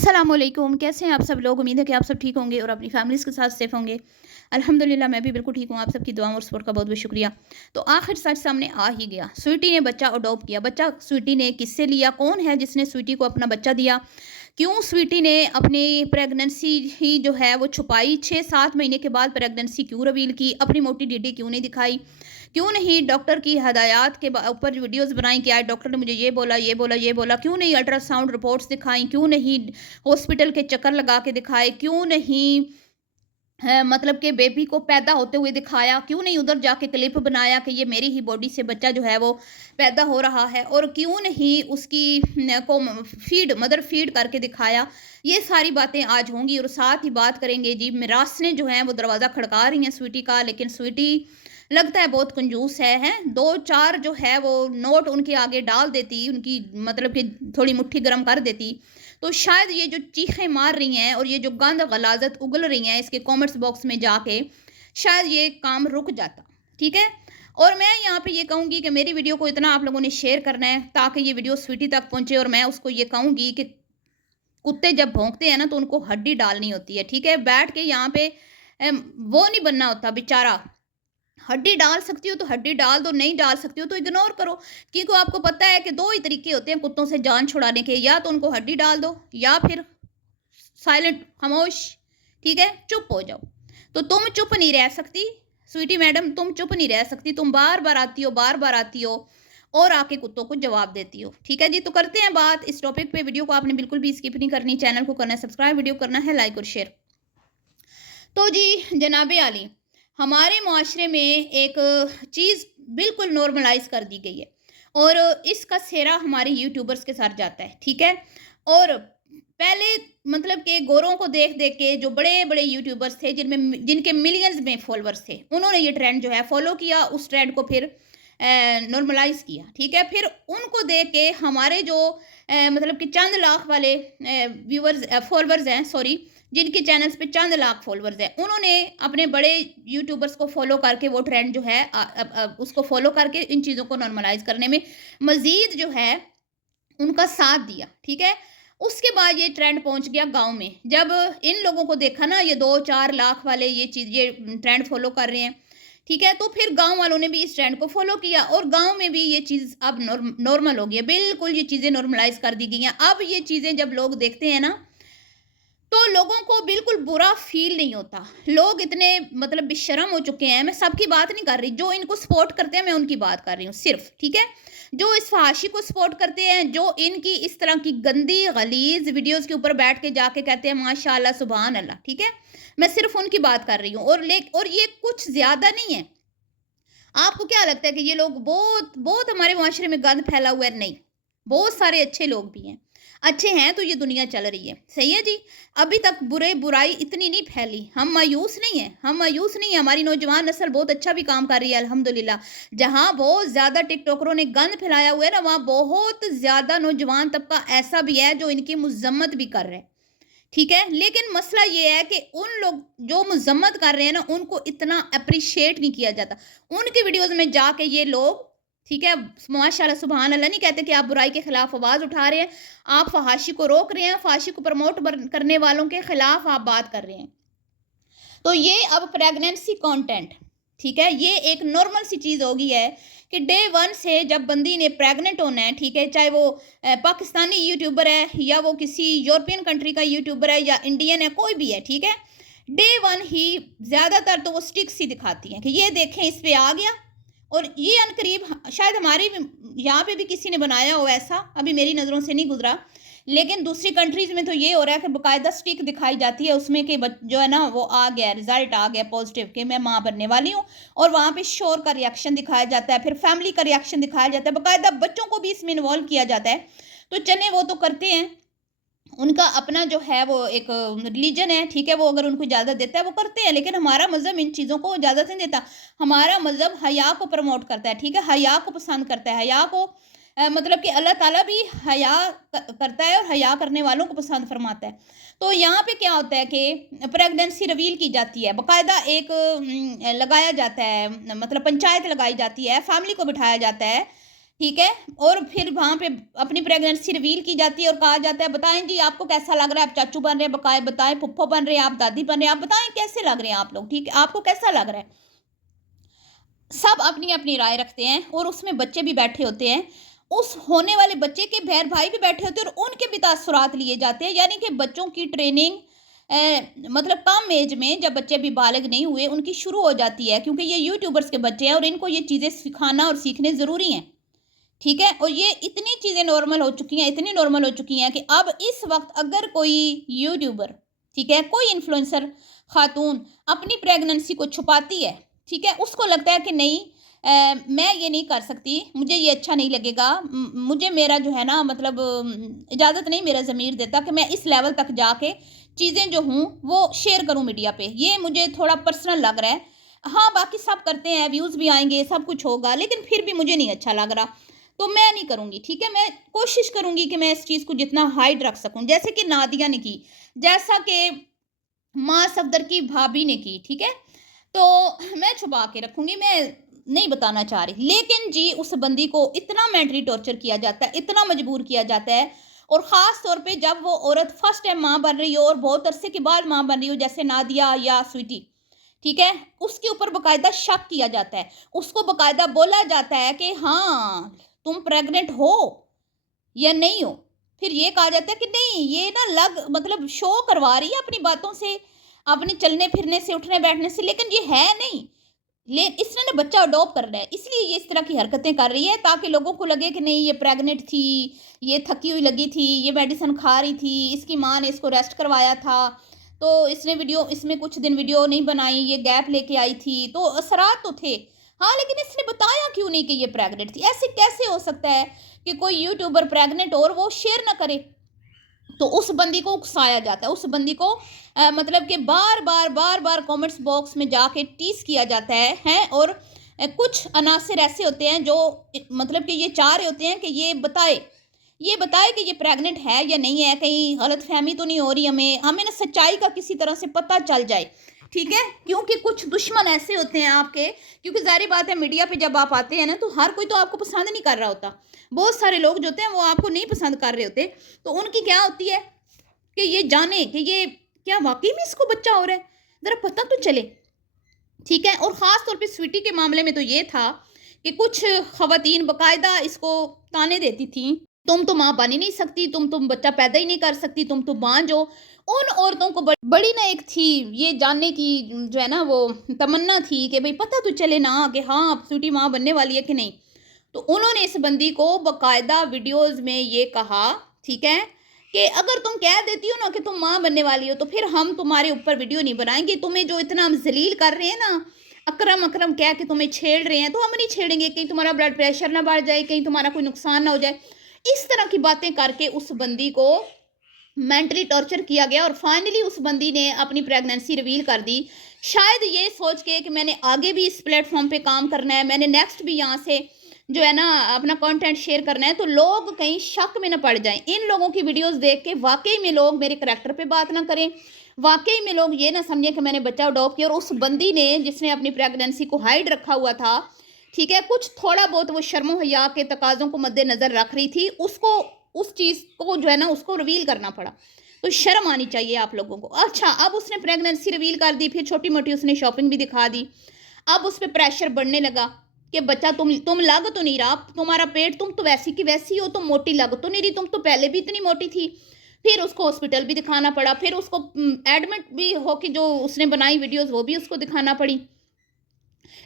अस्सलामुअलैकुम, कैसे हैं आप सब लोग? उम्मीद है कि आप सब ठीक होंगे और अपनी फैमिलीज़ के साथ सेफ़ होंगे। अल्हम्दुलिल्लाह मैं भी बिल्कुल ठीक हूँ, आप सबकी दुआओं और सपोर्ट का बहुत-बहुत शुक्रिया। तो आखिर सच सामने आ ही गया, स्वीटी ने बच्चा अडॉप्ट किया। बच्चा स्वीटी ने किससे लिया? कौन है जिसने स्वीटी को अपना बच्चा दिया? क्यों स्वीटी ने अपनी प्रेगनेंसी ही जो है वो छुपाई? 6-7 महीने के बाद प्रेगनेंसी क्यों रिवील की? अपनी मोटी डीडी क्यों नहीं दिखाई? क्यों नहीं डॉक्टर की हदायत के ऊपर वीडियोस बनाई कि आज डॉक्टर ने मुझे ये बोला, ये बोला, ये बोला? क्यों नहीं अल्ट्रासाउंड रिपोर्ट्स दिखाई? क्यों नहीं हॉस्पिटल के चक्कर लगा के दिखाए? क्यों नहीं मतलब कि बेबी को पैदा होते हुए दिखाया? क्यों नहीं उधर जाके क्लिप बनाया कि ये मेरी ही बॉडी से बच्चा जो है वो पैदा हो रहा है? और क्यों नहीं उसकी न को मदर फीड करके दिखाया? ये सारी बातें आज होंगी और साथ ही बात करेंगे जी मिरासनें जो हैं वो दरवाज़ा खड़का रही हैं स्वीटी का, लेकिन स्वीटी लगता है बहुत कंजूस हैं। 2-4 जो है वो नोट उनके आगे डाल देती, उनकी मतलब कि थोड़ी मुट्ठी गरम कर देती, तो शायद ये जो चीखें मार रही हैं और ये जो गंद गलाजत उगल रही हैं इसके कमेंट्स बॉक्स में जाके, शायद ये काम रुक जाता। ठीक है? और मैं यहाँ पे ये कहूँगी कि मेरी वीडियो को इतना आप लोगों ने शेयर करना है ताकि ये वीडियो स्वीटी तक पहुँचे, और मैं उसको ये कहूँगी कि कुत्ते जब भौंकते हैं ना तो उनको हड्डी डालनी होती है। ठीक है? बैठ के यहाँ पे वो नहीं बनना होता बेचारा। हड्डी डाल सकती हो तो हड्डी डाल दो, नहीं डाल सकती हो तो इग्नोर करो। क्योंकि आपको पता है कि 2 ही तरीके होते हैं कुत्तों से जान छुड़ाने के, या तो उनको हड्डी डाल दो या फिर साइलेंट खामोश, ठीक है? चुप हो जाओ। तो तुम चुप नहीं रह सकती, स्वीटी मैडम तुम चुप नहीं रह सकती, तुम बार-बार आती हो, बार-बार आती हो और आके कुत्तों को जवाब देती हो। ठीक है जी? तो करते हैं बात इस टॉपिक पे। वीडियो को आपने बिल्कुल भी स्किप नहीं करनी, चैनल को करना है सब्सक्राइब, वीडियो करना है लाइक और शेयर। तो जी जनाब आली, हमारे मुआशरे में एक चीज़ बिल्कुल नॉर्मलाइज़ कर दी गई है और इसका सेहरा हमारे यूट्यूबर्स के साथ जाता है, ठीक है? और पहले मतलब कि गोरों को देख-देख के जो बड़े-बड़े यूट्यूबर्स थे जिनके मिलियंस में फॉलोअर्स थे, उन्होंने ये ट्रेंड जो है फ़ॉलो किया, उस ट्रेंड को फिर नॉर्मलाइज़ किया, ठीक है? फिर उनको देख के हमारे जो मतलब कि चंद लाख वाले फॉलोअर्स हैं, सॉरी, जिनके चैनल्स पे चंद लाख फॉलोअर्स हैं, उन्होंने अपने बड़े यूट्यूबर्स को फॉलो करके वो ट्रेंड जो है उसको फॉलो करके इन चीज़ों को नॉर्मलाइज़ करने में मज़ीद जो है उनका साथ दिया, ठीक है? उसके बाद ये ट्रेंड पहुँच गया गाँव में। जब इन लोगों को देखा ना ये 2-4 लाख वाले ये ट्रेंड फ़ॉलो कर रहे हैं, ठीक है? तो फिर गाँव वालों ने भी इस ट्रेंड को फ़ॉलो किया और गाँव में भी ये चीज़ अब नॉर्मल हो गई है। बिल्कुल ये चीज़ें नॉर्मलाइज़ कर दी गई हैं। अब ये चीज़ें जब लोग देखते हैं ना, तो लोगों को बिल्कुल बुरा फ़ील नहीं होता। लोग इतने मतलब बेशर्म हो चुके हैं, मैं सबकी बात नहीं कर रही, जो इनको सपोर्ट करते हैं मैं उनकी बात कर रही हूँ सिर्फ़, ठीक है? जो इस फ़हाशी को सपोर्ट करते हैं, जो इनकी इस तरह की गंदी गलीज़ वीडियोज़ के ऊपर बैठ के जाके कहते हैं माशाअल्लाह, सुभान अल्लाह, ठीक है? मैं सिर्फ़ उनकी बात कर रही हूँ और ये कुछ ज़्यादा नहीं है। आपको क्या लगता है कि ये लोग बहुत बहुत हमारे मुआशरे में गंद फैला हुआ है? नहीं, बहुत सारे अच्छे लोग भी हैं। अच्छे हैं तो ये दुनिया चल रही है, सही है जी? अभी तक बुराई इतनी नहीं फैली, हम मायूस नहीं हैं, हम मायूस नहीं हैं, हमारी नौजवान नस्ल बहुत अच्छा भी काम कर रही है अल्हम्दुलिल्लाह। जहाँ बहुत ज़्यादा टिकटॉकरों ने गंद फैलाया हुआ है ना, वहाँ बहुत ज़्यादा नौजवान तबका ऐसा भी है जो इनकी मज़म्मत भी कर रहा है। ठीक है? लेकिन मसला ये है कि उन लोग जो मज़म्मत कर रहे हैं ना, उनको इतना एप्रिशिएट नहीं किया जाता। उनकी वीडियोज़ में जाके ये लोग, ठीक है, माशाअल्लाह सुभान अल्लाह नहीं कहते कि आप बुराई के खिलाफ आवाज़ उठा रहे हैं, आप फ़हाशी को रोक रहे हैं, फ़हाशी को प्रमोट करने वालों के खिलाफ आप बात कर रहे हैं। तो ये अब प्रेगनेंसी कंटेंट, ठीक है, ये एक नॉर्मल सी चीज़ हो गई है कि डे 1 से जब बंदी ने प्रेग्नेंट होना है, ठीक है, चाहे वो पाकिस्तानी यूट्यूबर है या वो किसी यूरोपियन कंट्री का यूट्यूबर है या इंडियन है, कोई भी है, ठीक है, डे 1 ही ज़्यादातर तो वो स्टिक्स ही दिखाती हैं कि ये देखें इस पे आ गया। और ये अनकरीब शायद हमारे यहाँ पे भी किसी ने बनाया हो ऐसा, अभी मेरी नज़रों से नहीं गुजरा, लेकिन दूसरी कंट्रीज़ में तो ये हो रहा है कि बाकायदा स्टिक दिखाई जाती है उसमें कि जो है ना वो आ गया, रिजल्ट आ गया पॉजिटिव कि मैं माँ बनने वाली हूँ, और वहाँ पे शोर का रिएक्शन दिखाया जाता है, फिर फैमिली का रिएक्शन दिखाया जाता है, बाकायदा बच्चों को भी इसमें इन्वॉल्व किया जाता है। तो चलें वो तो करते हैं, उनका अपना जो है वो एक रिलीजन है, ठीक है, वो अगर उनको इजाज़त देता है वो करते हैं, लेकिन हमारा मज़हब इन चीज़ों को इजाज़त नहीं देता। हमारा मज़हब हया को प्रमोट करता है, ठीक है, हया को पसंद करता है, हया को मतलब कि अल्लाह ताला भी हया करता है और हया करने वालों को पसंद फरमाता है। तो यहाँ पे क्या होता है कि प्रेगनेंसी रिवील की जाती है, बाकायदा एक लगाया जाता है, मतलब पंचायत लगाई जाती है, फैमिली को बिठाया जाता है, ठीक है? और फिर वहाँ पे अपनी प्रेगनेंसी रिवील की जाती है और कहा जाता है, बताएँ जी आपको कैसा लग रहा है? आप चाचू बन रहे हैं, बकाए बताएँ फूफा बन रहे हैं, आप दादी बन रहे हैं, आप बताएँ कैसे लग रहे हैं आप लोग? ठीक है? आपको कैसा लग रहा है? सब अपनी-अपनी राय रखते हैं और उसमें बच्चे भी बैठे होते हैं। उस होने वाले बच्चे के बहन भाई भी बैठे होते हैं और उनके भी तासुरात लिए जाते हैं। यानी कि बच्चों की ट्रेनिंग मतलब कम एज में जब बच्चे अभी बालिग नहीं हुए, उनकी शुरू हो जाती है, क्योंकि ये यूट्यूबर्स के बच्चे हैं और इनको ये चीज़ें सिखाना और सीखने ज़रूरी हैं। ठीक है? और ये इतनी चीज़ें नॉर्मल हो चुकी हैं, इतनी नॉर्मल हो चुकी हैं कि अब इस वक़्त अगर कोई यूट्यूबर, ठीक है, कोई इन्फ्लुएंसर ख़ातून अपनी प्रेगनेंसी को छुपाती है, ठीक है, उसको लगता है कि नहीं, मैं ये नहीं कर सकती, मुझे ये अच्छा नहीं लगेगा, मुझे मेरा जो है ना मतलब इजाज़त नहीं मेरा ज़मीर देता कि मैं इस लेवल तक जाके चीज़ें जो हूँ वो शेयर करूँ मीडिया पे। ये मुझे थोड़ा पर्सनल लग रहा है। हाँ, बाकी सब करते हैं, व्यूज़ भी आएँगे, सब कुछ होगा, लेकिन फिर भी मुझे नहीं अच्छा लग रहा। तो मैं नहीं करूँगी, ठीक है? मैं कोशिश करूँगी कि मैं इस चीज़ को जितना हाइड रख सकूँ, जैसे कि नादिया ने की, जैसा कि माँ सफदर की भाभी ने की, ठीक है? तो मैं छुपा के रखूँगी, मैं नहीं बताना चाह रही। लेकिन जी उस बंदी को इतना मेंटली टॉर्चर किया जाता है, इतना मजबूर किया जाता है और ख़ास तौर पे जब वो औरत फर्स्ट टाइम माँ बन रही हो और बहुत अरसे के बाद माँ बन रही हो, जैसे नादिया या स्वीटी, ठीक है? उसके ऊपर बाकायदा शक किया जाता है। उसको बाकायदा बोला जाता है कि हाँ, तुम प्रेग्नेंट हो या नहीं हो। फिर ये कहा जाता है कि नहीं, ये ना लग मतलब शो करवा रही है अपनी बातों से, अपने चलने-फिरने से, उठने-बैठने से, लेकिन ये है नहीं। ले इसने ना बच्चा अडॉप्ट करना है, इसलिए ये इस तरह की हरकतें कर रही है ताकि लोगों को लगे कि नहीं ये प्रेग्नेंट थी, ये थकी हुई लगी थी, ये मेडिसिन खा रही थी, इसकी माँ ने इसको रेस्ट करवाया था, तो इसने वीडियो इसमें कुछ दिन वीडियो नहीं बनाई, ये गैप लेके आई थी, तो असरात तो थे। हाँ, लेकिन इसने बताया क्यों नहीं कि ये प्रेग्नेंट थी? ऐसे कैसे हो सकता है कि कोई यूट्यूबर प्रेग्नेंट हो और वो शेयर ना करे? तो उस बंदी को उकसाया जाता है, उस बंदी को मतलब कि बार-बार कमेंट्स बॉक्स में जाके टीज़ किया जाता है, हैं? और कुछ अनासिर ऐसे होते हैं जो मतलब कि ये चाह रहे होते हैं कि ये बताए कि ये प्रेग्नेंट है या नहीं है, कहीं गलतफ़हमी तो नहीं हो रही हमें, हमें ना सच्चाई का किसी तरह से पता चल जाए, ठीक है? क्योंकि कुछ दुश्मन ऐसे होते हैं आपके, क्योंकि ज़ाहिर बात है मीडिया पे जब आप आते हैं ना, तो हर कोई तो आपको पसंद नहीं कर रहा होता। बहुत सारे लोग जो होते हैं वो आपको नहीं पसंद कर रहे होते, तो उनकी क्या होती है कि ये जाने कि ये क्या वाक़ई में इसको बच्चा हो रहा है, ज़रा पता तो चले, ठीक है? और ख़ास तौर पे स्वीटी के मामले में तो ये था कि कुछ ख़वातीन बाकायदा इसको ताने देती थीं, तुम तो माँ बन ही नहीं सकती, तुम बच्चा पैदा ही नहीं कर सकती, तुम तो बांझ हो। उन औरतों को बड़ी ना एक थी ये जानने की, जो है ना वो तमन्ना थी कि भई पता तो चले ना कि हाँ, अब स्वीटी माँ बनने वाली है कि नहीं। तो उन्होंने इस बंदी को बाकायदा वीडियोज़ में ये कहा, ठीक है, कि अगर तुम कह देती हो ना कि तुम माँ बनने वाली हो, तो फिर हम तुम्हारे ऊपर वीडियो नहीं बनाएँगे, तुम्हें जो इतना हम ज़लील कर रहे हैं ना, अकरम अकरम कह के तुम्हें छेड़ रहे हैं, तो हम नहीं छेड़ेंगे, कहीं तुम्हारा ब्लड प्रेशर ना बढ़ जाए, कहीं तुम्हारा कोई नुकसान ना हो जाए। इस तरह की बातें करके उस बंदी को मेंटली टॉर्चर किया गया और फाइनली उस बंदी ने अपनी प्रेगनेंसी रिवील कर दी। शायद ये सोच के कि मैंने आगे भी इस प्लेटफ़ॉर्म पे काम करना है, मैंने नेक्स्ट भी यहाँ से जो है ना अपना कंटेंट शेयर करना है, तो लोग कहीं शक में ना पड़ जाएँ। इन लोगों की वीडियोज़ देख के वाक़ई में लोग मेरे करैक्टर पे बात ना करें, वाक़ई में लोग ये ना समझें कि मैंने बच्चा अडॉप्ट किया और उस बंदी ने जिसने अपनी प्रेगनेंसी को हाइड रखा हुआ था, ठीक है, कुछ थोड़ा बहुत वो शर्म-ओ-हया के तकाज़ों को मद्देनज़र रख रही थी, उसको उस चीज़ को जो है ना उसको रिवील करना पड़ा। तो शर्म आनी चाहिए आप लोगों को। अच्छा, अब उसने प्रेगनेंसी रिवील कर दी, फिर छोटी-मोटी उसने शॉपिंग भी दिखा दी। अब उस पे प्रेशर बढ़ने लगा कि बच्चा तुम लग तो नहीं रहा, तुम्हारा पेट, तुम तो वैसी की वैसी हो, तुम मोटी लग तो नहीं रही, तुम तो पहले भी इतनी मोटी थी। फिर उसको हॉस्पिटल भी दिखाना पड़ा, फिर उसको एडमिट भी होके जो उसने बनाई वीडियोज़ वो भी उसको दिखाना पड़ी।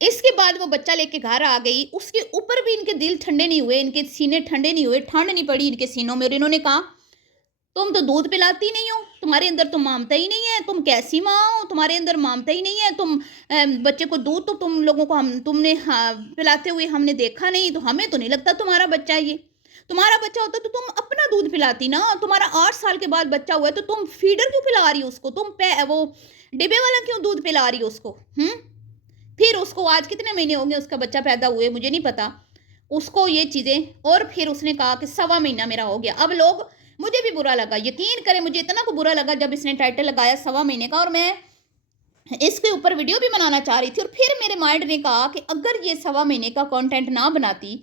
इसके बाद वो बच्चा लेके घर आ गई, उसके ऊपर भी इनके दिल ठंडे नहीं हुए, इनके सीने ठंडे नहीं हुए, ठंड नहीं पड़ी इनके सीनों में और इन्होंने कहा, तुम तो दूध पिलाती नहीं हो, तुम्हारे अंदर तो ममता ही नहीं है, तुम कैसी माँ हो, तुम्हारे अंदर ममता ही नहीं है, तुम बच्चे को दूध तो तुम लोगों को हम तुमने हाँ, पिलाते हुए हमने देखा नहीं, तो हमें तो नहीं लगता तुम्हारा बच्चा है ये। तुम्हारा बच्चा होता तो तुम अपना दूध पिलाती ना, तुम्हारा 8 साल के बाद बच्चा हुआ है तो तुम फीडर क्यों पिला रही हो उसको, तुम वो डिब्बे वाला क्यों दूध पिला रही हो उसको? फिर उसको आज कितने महीने हो गए उसका बच्चा पैदा हुए मुझे नहीं पता। उसको ये चीज़ें और फिर उसने कहा कि सवा महीना मेरा हो गया। अब लोग मुझे भी बुरा लगा, यकीन करें मुझे इतना को बुरा लगा जब इसने टाइटल लगाया सवा महीने का और मैं इसके ऊपर वीडियो भी बनाना चाह रही थी और फिर मेरे माइंड ने कहा कि अगर ये सवा महीने का कंटेंट ना बनाती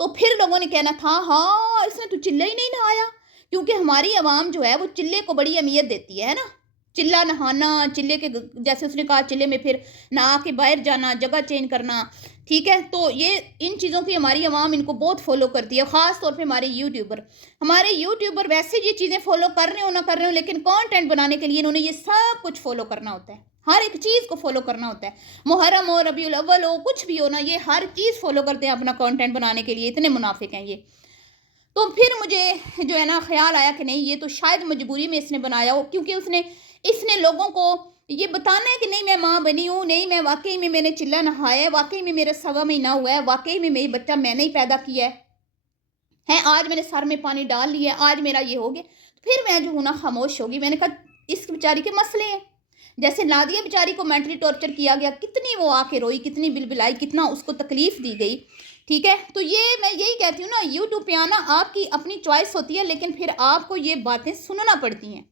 तो फिर लोगों ने कहना था हाँ इसने तो चिल्ला ही नहीं नहाया, क्योंकि हमारी आवाम जो है वो चिल्ले को बड़ी अहमियत देती है ना। चिल्ला नहाना, चिल्ले के जैसे उसने कहा चिल्ले में फिर नहा के बाहर जाना, जगह चेंज करना, ठीक है। तो ये इन चीज़ों की हमारी आवाम इनको बहुत फॉलो करती है, ख़ास तौर पे हमारे यूट्यूबर वैसे ये चीज़ें फॉलो कर रहे हो ना कर रहे हो, लेकिन कंटेंट बनाने के लिए इन्होंने ये सब कुछ फॉलो करना होता है, हर एक चीज़ को फॉलो करना होता है। मुहर्रम हो, रबीउल अव्वल हो, कुछ भी हो ना, ये हर चीज़ फॉलो करते हैं अपना कंटेंट बनाने के लिए, इतने मुनाफिक हैं ये। तो फिर मुझे जो है ना ख्याल आया कि नहीं ये तो शायद मजबूरी में इसने बनाया हो, क्योंकि इसने लोगों को ये बताना है कि नहीं मैं माँ बनी हूँ, नहीं मैं वाकई में मैंने चिल्ला नहाया है, वाकई में मेरा 1.25 महीना हुआ है, वाकई में मेरी बच्चा मैंने ही पैदा किया है, आज मैंने सर में पानी डाल लिया, आज मेरा ये हो गया। तो फिर मैं जो हूँ ना खामोश होगी। मैंने कहा इस बेचारी के मसले हैं, जैसे नादिया बेचारी को मेंटली टॉर्चर किया गया, कितनी वो आके रोई, कितनी बिलबिलाई, कितना उसको तकलीफ दी गई, ठीक है। तो ये मैं यही कहती हूँ ना, यूट्यूब पे आना आपकी अपनी चॉइस होती है, लेकिन फिर आपको ये बातें सुनना पड़ती हैं।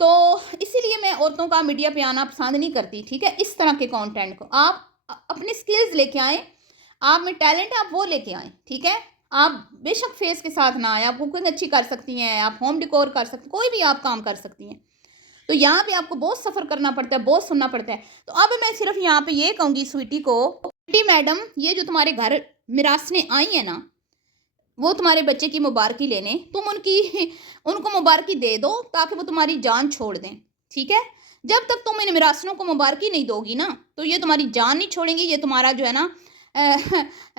तो इसीलिए मैं औरतों का मीडिया पे आना पसंद नहीं करती, ठीक है। इस तरह के कंटेंट को आप अपने स्किल्स लेके आएँ, आप में टैलेंट है आप वो लेके आएँ, ठीक है। आप बेशक फेस के साथ ना आए, आप कुकिंग अच्छी कर सकती हैं, आप होम डेकोर कर सकती, कोई भी आप काम कर सकती हैं। तो यहाँ पे आपको बहुत सफ़र करना पड़ता है, बहुत सुनना पड़ता है। तो अब मैं सिर्फ यहाँ पे ये कहूँगी स्वीटी को, स्वीटी मैडम ये जो तुम्हारे घर मिरासने आई है ना, वो तुम्हारे बच्चे की मुबारकी लेने, तुम उनको मुबारकी दे दो ताकि वो तुम्हारी जान छोड़ दें, ठीक है। जब तक तुम इन मिरासनों को मुबारकी नहीं दोगी ना, तो ये तुम्हारी जान नहीं छोड़ेंगी, ये तुम्हारा जो है ना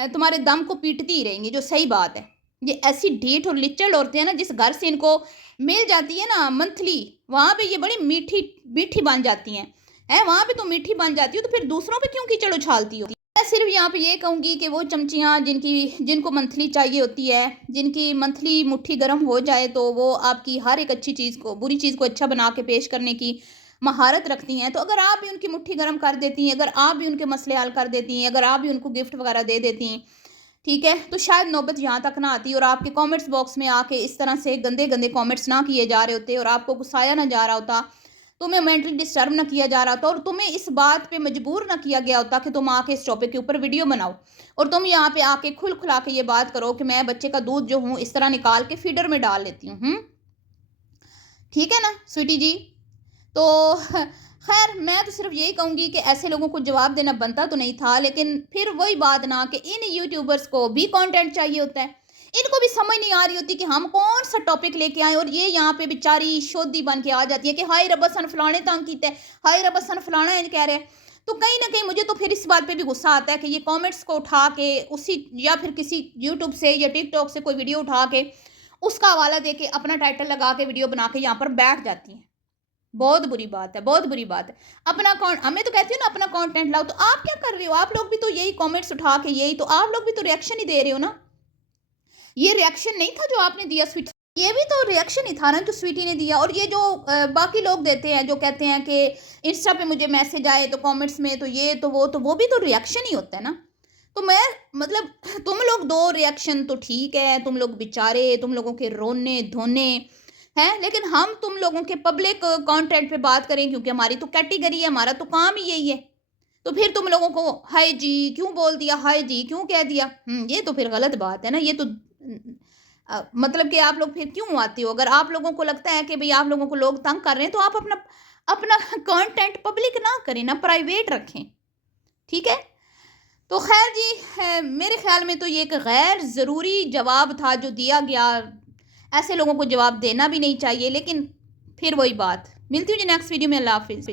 तुम्हारे दम को पीटती ही रहेंगी, जो सही बात है। ये ऐसी ढीठ और लिच्चड़ औरतें हैं ना, जिस घर से इनको मिल जाती है ना मंथली, वहाँ पे ये बड़ी मीठी मीठी बन जाती हैं वहाँ पे तो मीठी बन जाती हो, तो फिर दूसरों पे क्यों कीचड़ उछालती हो। मैं सिर्फ यहाँ पे ये कहूँगी कि वो चमचियाँ जिनको मंथली चाहिए होती है, जिनकी मंथली मुट्ठी गर्म हो जाए, तो वो आपकी हर एक अच्छी चीज़ को, बुरी चीज़ को अच्छा बना के पेश करने की महारत रखती हैं। तो अगर आप भी उनकी मुट्ठी गर्म कर देती हैं, अगर आप भी उनके मसले हल कर देती हैं, अगर आप भी उनको गिफ्ट वगैरह दे देती हैं, ठीक है, तो शायद नौबत यहाँ तक ना आती और आपके कमेंट्स बॉक्स में आके इस तरह से गंदे गंदे कमेंट्स ना किए जा रहे होते और आपको गुस्साया ना जा रहा होता, तुम्हें मेंटली डिस्टर्ब ना किया जा रहा होता, और तुम्हें इस बात पे मजबूर ना किया गया होता कि तुम आके इस टॉपिक के ऊपर वीडियो बनाओ और तुम यहाँ पे आके खुल खुला के ये बात करो कि मैं बच्चे का दूध जो हूँ इस तरह निकाल के फीडर में डाल लेती हूँ। ठीक है ना स्वीटी जी। तो खैर मैं तो सिर्फ यही कहूँगी कि ऐसे लोगों को जवाब देना बनता तो नहीं था, लेकिन फिर वही बात ना कि इन यूट्यूबर्स को भी कंटेंट चाहिए होता है, इनको भी समझ नहीं आ रही होती कि हम कौन सा टॉपिक लेके आए, और ये यहाँ पे बेचारी शोधी बन के आ जाती है कि हाय रब्बा सन फलाने तंग कीता है, हाय रब्बा सन फलाना है कह रहे हैं। तो कहीं ना कहीं मुझे तो फिर इस बात पे भी गुस्सा आता है कि ये कमेंट्स को उठा के उसी, या फिर किसी यूट्यूब से या टिकटॉक से कोई वीडियो उठा के उसका हवाला दे के अपना टाइटल लगा के वीडियो बना के यहाँ पर बैठ जाती हैं। बहुत बुरी बात है, बहुत बुरी बात है। अपना मैं तो कहती हूँ ना अपना कंटेंट लाओ। तो आप क्या कर रहे हो, आप लोग भी तो यही कमेंट्स उठा के यही, तो आप लोग भी तो रिएक्शन ही दे रहे हो ना। ये रिएक्शन नहीं था जो आपने दिया स्वीटी, ये भी तो रिएक्शन ही था ना जो स्वीटी ने दिया। और ये जो बाकी लोग देते हैं, जो कहते हैं कि इंस्टा पे मुझे मैसेज आए तो कमेंट्स में तो ये तो वो भी तो रिएक्शन ही होता है ना। तो मैं मतलब तुम लोग दो रिएक्शन तो ठीक है, तुम लोग बेचारे, तुम लोगों के रोने धोने हैं, लेकिन हम तुम लोगों के पब्लिक कंटेंट पे बात करें, क्योंकि हमारी तो कैटेगरी है, हमारा तो काम ही यही है। तो फिर तुम लोगों को हाय जी क्यों बोल दिया, हाय जी क्यों कह दिया, ये तो फिर गलत बात है ना। ये तो मतलब कि आप लोग फिर क्यों आते हो। अगर आप लोगों को लगता है कि भाई आप लोगों को लोग तंग कर रहे हैं, तो आप अपना अपना कंटेंट पब्लिक ना करें ना, प्राइवेट रखें, ठीक है। तो खैर जी मेरे ख्याल में तो ये एक गैर ज़रूरी जवाब था जो दिया गया। ऐसे लोगों को जवाब देना भी नहीं चाहिए, लेकिन फिर वही बात। मिलती हूँ जी नेक्स्ट वीडियो में। अल्लाह हाफिज़।